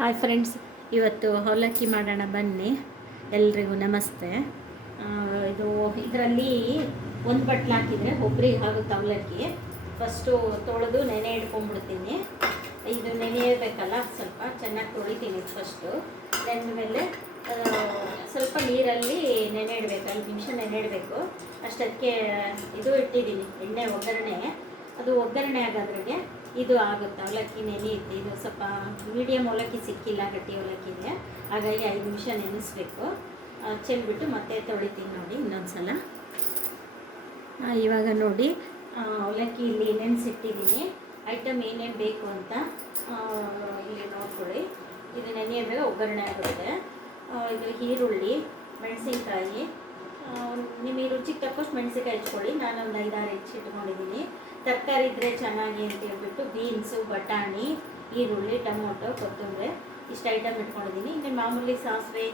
Hi friends ಇವತ್ತು ಅವಲಕ್ಕಿ ಮಾಡೋಣ ಬನ್ನಿ. ಎಲ್ರಿಗೂ ನಮಸ್ತೆ. ಇದು ಇದರಲ್ಲಿ ಒಂದು ಬಟ್ಲು ಹಾಕಿದರೆ ಒಬ್ಬರಿಗೆ ಆಗುತ್ತೆ ಅವಲಕ್ಕಿ ಫಸ್ಟು ತೊಳೆದು ನೆನೆ ಇಟ್ಕೊಂಡ್ಬಿಡ್ತೀನಿ. ಇದು ನೆನೆಯಬೇಕಲ್ಲ ಸ್ವಲ್ಪ ಚೆನ್ನಾಗಿ ತೊಳಿತೀನಿ ಫಸ್ಟು ಮೇಲೆ ಸ್ವಲ್ಪ ನೀರಲ್ಲಿ ನೆನೆ ಇಡಬೇಕು ಐದು ನಿಮಿಷ ನೆನೆ ಇಡಬೇಕು. ಅಷ್ಟಕ್ಕೆ ಇದು ಇಟ್ಟಿದ್ದೀನಿ, ಎಣ್ಣೆ ಒಗ್ಗರಣೆ. ಅದು ಒಗ್ಗರಣೆ ಆಗೋದ್ರಿಗೆ ಇದು ಆಗುತ್ತೆ. ಅವಲಕ್ಕಿ ನೆನೆಯುತ್ತೆ ಇದು ಸ್ವಲ್ಪ ಮೀಡಿಯಮ್ ಅವಲಕ್ಕಿ, ಸಿಕ್ಕಿಲ್ಲ, ಗಟ್ಟಿ ಅವಲಕ್ಕಿಗೆ ಹಾಗಾಗಿ ಐದು ನಿಮಿಷ ನೆನೆಸ್ಬೇಕು. ಚೆಲ್ಬಿಟ್ಟು ಮತ್ತೆ ತೊಳಿತೀನಿ ನೋಡಿ ಇನ್ನೊಂದು ಸಲ ಇವಾಗ ನೋಡಿ ಅವಲಕ್ಕಿ ಇಲ್ಲಿ ನೆನೆಸಿಟ್ಟಿದ್ದೀನಿ ಐಟಮ್ ಏನೇನು ಬೇಕು ಅಂತ ಇಲ್ಲಿ ನೋಡ್ಕೊಳ್ಳಿ. ಇದು ನೆನೆಯಾದಾಗ ಒಗ್ಗರಣೆ ಆಗುತ್ತೆ. ಇದು ಈರುಳ್ಳಿ, ಮೆಣಸಿನ್ಕಾಯಿ ನಿಮಗೆ ರುಚಿಗೆ ತಕ್ಕಷ್ಟು ಮೆಣಸಿಕಾಯಿ ಹಚ್ಕೊಳ್ಳಿ. ನಾನು ಒಂದು ಐದಾರು ಹೆಚ್ಚಿಟ್ಕೊಂಡಿದ್ದೀನಿ ತರಕಾರಿ ಇದ್ದರೆ ಚೆನ್ನಾಗಿ ಅಂತ ಹೇಳ್ಬಿಟ್ಟು ಬೀನ್ಸು ಬಟಾಣಿ, ಈರುಳ್ಳಿ, ಟೊಮೊಟೊ, ಕೊತ್ತಂಬರಿ ಇಷ್ಟು ಐಟಮ್ ಇಟ್ಕೊಂಡಿದ್ದೀನಿ. ಇನ್ನು ಮಾಮೂಲಿ ಸಾಸಿವೆ,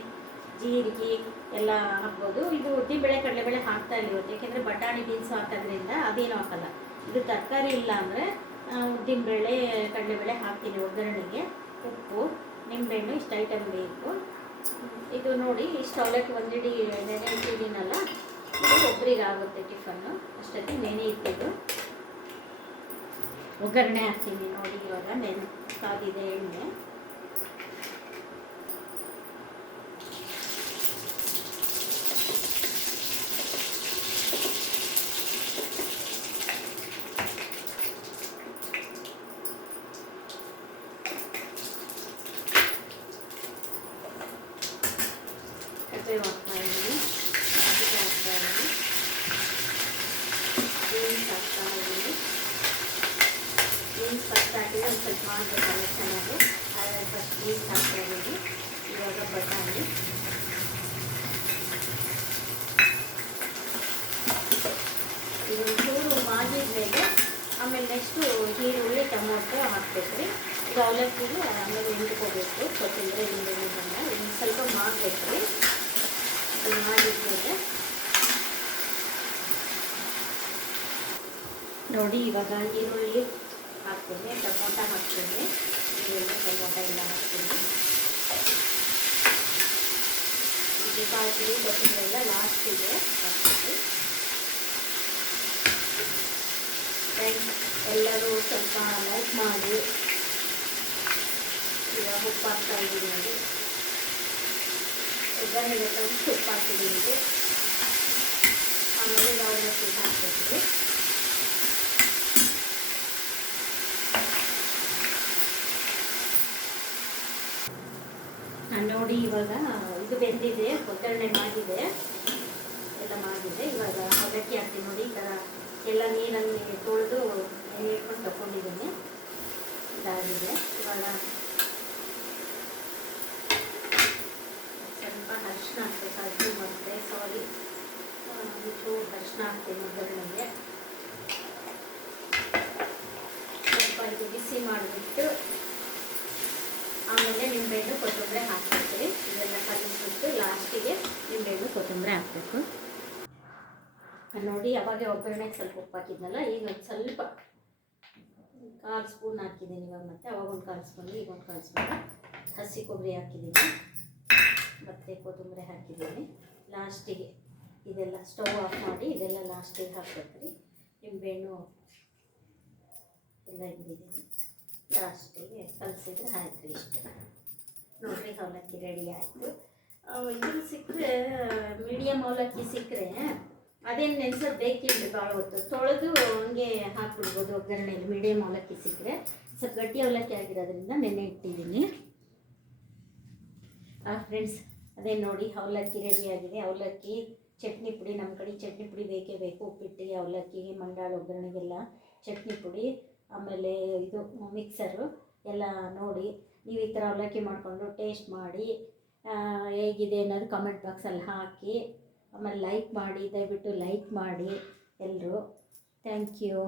ಜೀರಿಗೆ ಎಲ್ಲ ಹಾಕ್ಬೋದು. ಇದು ಉದ್ದಿನಬೇಳೆ ಕಡಲೆಬೇಳೆ ಹಾಕ್ತಾ ಇಲ್ಲ ಯಾಕೆಂದರೆ ಬಟಾಣಿ ಬೀನ್ಸ್ ಹಾಕೋದ್ರಿಂದ ಅದೇನು ಹಾಕಲ್ಲ. ಇದು ತರಕಾರಿ ಇಲ್ಲ ಅಂದರೆ ಉದ್ದಿನಬೇಳೆ ಕಡಲೆಬೇಳೆ ಹಾಕ್ತೀನಿ ಒಗ್ಗರಣೆಗೆ. ಉಪ್ಪು, ನಿಂಬೆಹಣ್ಣು ಇಷ್ಟು ಐಟಮ್ ಬೇಕು. ಇದು ನೋಡಿ ಇಷ್ಟು ಅವಲಕ್ಕಿ ಒಂದಿಡಿ ನೆನೆ ಇಟ್ಟಿದ್ದೀನಲ್ಲ, ಇದು ಒಬ್ರಿಗೆ ಆಗುತ್ತೆ ಟಿಫನ್ನು ಅಷ್ಟೊತ್ತಿಗೆ ನೆನೆ ಇಟ್ಟಿದ್ದು. ಒಗ್ಗರಣೆ ಹಾಕ್ತೀನಿ ನೋಡಿ ಇವಾಗ, ನೆನೆ, ಕಾದಿದೆ ಎಣ್ಣೆ. ಕರಿಬೇವು ಹಾಕ್ತಾ ಇದ್ದೀನಿ ಮೆಣಸಿನ್ಕಾಯಿ ಹಾಕ್ತಾ ಇದ್ದೀನಿ ಬೀನ್ಸ್ ಹಾಕ್ತಾ ಇದ್ದೀನಿ ಬೀನ್ಸ್ ಫಸ್ಟ್ ಹಾಕಿದ್ರೆ ಒಂದು ಸ್ವಲ್ಪ ಮಾಡಬೇಕಲ್ಲ ಚೆನ್ನಾಗಿ ಹಾಗಾಗಿ ಫಸ್ಟ್ ಬೀನ್ಸ್ ಹಾಕ್ತಾ ಇದ್ದೀನಿ ಇವಾಗ ಬಟಾಣಿ ಇದೊಂದು ಚೂರು ಮಾಗಿದ್ಮೇಲೆ ಆಮೇಲೆ ನೆಕ್ಸ್ಟು ಈರುಳ್ಳಿ ಟೊಮೊಟೊ ಹಾಕ್ಬೇಕ್ರಿ ಇದು ಅವಲಕ್ಕಿಗೆ ಆಮೇಲೆ ಹಿಂಡ್ಕೋಬೇಕು ಕೊತ್ತಂಬರಿ ನಿಂಬೆಹಣ್ಣು ಬಣ್ಣ ಇದನ್ನು ಸ್ವಲ್ಪ ಮಾಡಬೇಕ್ರಿ ಮಾಡಿದ್ಮೇಲೆ ನೋಡಿ, ಇವಾಗ ಈರುಳ್ಳಿ ಹಾಕ್ತೇನೆ, ಟೊಮೊಟೊ ಹಾಕ್ತೀನಿ. ಈರುಳ್ಳಿ, ಟೊಮೊಟೊ ಎಲ್ಲ ಹಾಕ್ತೀನಿ. ಕಾಯಿ ಕೊತ್ತಂಬರಿ ಎಲ್ಲ ಲಾಸ್ಟಿಗೆ ಫ್ರೆಂಡ್ಸ್ ಎಲ್ಲರೂ ಸ್ವಲ್ಪ ಲೈಕ್ ಮಾಡಿ. ಇವಾಗ ಉಪ್ಪು ಹಾಕ್ತಾ ಇದ್ದೀನಿ ನೋಡಿ. ಒಗ್ಗರಣೆಗೆ ತಗೊಂಡು ಉಪ್ಪು ಹಾಕಿದ್ದೀನಿ ಆಮೇಲೆ ಅವಲಕ್ಕಿ ಹಾಕ್ಬೇಕು ನಾನು ನೋಡಿ ಇವಾಗ ಇದು ಬೆಂದಿದೆ, ಒಗ್ಗರಣೆ ಮಾಡಿದೆ. ಎಲ್ಲ ಮಾಡಿದೆ. ಇವಾಗ ಅವಲಕ್ಕಿ ಹಾಕ್ತೀನಿ ನೋಡಿ, ಈ ಥರ ಎಲ್ಲ ನೀರಲ್ಲಿ ತೊಳೆದು ಎಣ್ಣೆ ಇಟ್ಕೊಂಡು ತಗೊಂಡಿದ್ದೀನಿ ಇದಾಗಿದೆ. ಇವಾಗ ಸ್ವಲ್ಪ ಅರಿಶಿನ ಹಾಕ್ಬೇಕು ಅದು ಮತ್ತೆ ಸಾರಿ ಒಂಚೂರು ಅರಿಶಿನ ಹಾಕ್ತೀನಿ ಒಗ್ಗರಣೆಗೆ ಸ್ವಲ್ಪ ಇದು ಬಿಸಿ ಮಾಡಿಬಿಟ್ಟು ಆಮೇಲೆ ನಿಂಬೆಹಣ್ಣು ಕೊತ್ತಂಬರಿ ಹಾಕ್ಬಿಡ್ತೀವಿ ಇದೆಲ್ಲ ಕಲಿಸ್ಬಿಟ್ಟು ಲಾಸ್ಟಿಗೆ ನಿಂಬೆಹಣ್ಣು ಕೊತ್ತಂಬರಿ ಹಾಕಬೇಕು ನೋಡಿ, ಅವಾಗೆ ಒಬ್ಬರಣೆಗೆ ಸ್ವಲ್ಪ ಉಪ್ಪು ಹಾಕಿದ್ನಲ್ಲ ಈಗ ಒಂದು ಸ್ವಲ್ಪ ಕಾಲು ಸ್ಪೂನ್ ಹಾಕಿದ್ದೀನಿ ಇವಾಗ ಮತ್ತೆ ಅವಾಗ ಒಂದು ಕಾಲು ಸ್ಪೂನ್, ಈಗ ಒಂದು ಕಾಲು ಸ್ಪೂನ್ ಹಸಿ ಕೊಬ್ಬರಿ ಹಾಕಿದ್ದೀನಿ. ಮತ್ತು ಕೊತ್ತಂಬರಿ ಹಾಕಿದ್ದೀನಿ. ಲಾಸ್ಟಿಗೆ ಇದೆಲ್ಲ ಸ್ಟವ್ ಆಫ್ ಮಾಡಿ ಇದೆಲ್ಲ ಲಾಸ್ಟಿಗೆ ಹಾಕ್ಬೇಕ್ರಿ ನಿಂಬೆಹಣ್ಣು ಎಲ್ಲ ಇದ್ದಿದ್ದೀನಿ ಲಾಸ್ಟಿಗೆ ಕಲಸಿದ್ರೆ ಆಯ್ತು ಇಷ್ಟು. ನೋಡಿರಿ ಅವಲಕ್ಕಿ ರೆಡಿ ಆಯಿತು. ಇದು ಸಿಕ್ಕರೆ ಮೀಡಿಯಮ್ ಅವಲಕ್ಕಿ ಸಿಕ್ಕರೆ ಅದೇನು ನೆನೆಸೋ ಬೇಕಿಲ್ಲ ಭಾಳ ಹೊತ್ತು. ತೊಳೆದು ಹಂಗೆ ಹಾಕ್ಬಿಡ್ಬೋದು ಒಗ್ಗರಣೆಯಲ್ಲಿ ಮೀಡಿಯಮ್ ಅವಲಕ್ಕಿ ಸಿಕ್ಕರೆ. ಸ್ವಲ್ಪ ಗಟ್ಟಿ ಅವಲಕ್ಕಿ ಆಗಿರೋದ್ರಿಂದ ನೆನೆ ಇಟ್ಟಿದ್ದೀನಿ. ಫ್ರೆಂಡ್ಸ್ ಅದೇ ನೋಡಿ, ಅವಲಕ್ಕಿ ರೆಡಿಯಾಗಿದೆ. ಅವಲಕ್ಕಿ, ಚಟ್ನಿ ಪುಡಿ, ನಮ್ಮ ಕಡೆ ಚಟ್ನಿ ಪುಡಿ ಬೇಕೇ ಬೇಕು. ಉಪ್ಪಿಟ್ಟಿಗೆ ಅವಲಕ್ಕಿಗೆ ಮಂಡಾಳ, ಒಗ್ಗರಣೆಗೆಲ್ಲ ಚಟ್ನಿ ಪುಡಿ, ಆಮೇಲೆ ಇದು ಮಿಕ್ಸರು ಎಲ್ಲ ನೋಡಿ. ನೀವು ಈ ಥರ ಅವಲಕ್ಕಿ ಮಾಡಿಕೊಂಡು ಟೇಸ್ಟ್ ಮಾಡಿ ಹೇಗಿದೆ ಅನ್ನೋದು ಕಮೆಂಟ್ ಬಾಕ್ಸಲ್ಲಿ ಹಾಕಿ, ಆಮೇಲೆ ಲೈಕ್ ಮಾಡಿ, ದಯವಿಟ್ಟು ಲೈಕ್ ಮಾಡಿ ಎಲ್ಲರೂ ಥ್ಯಾಂಕ್ ಯು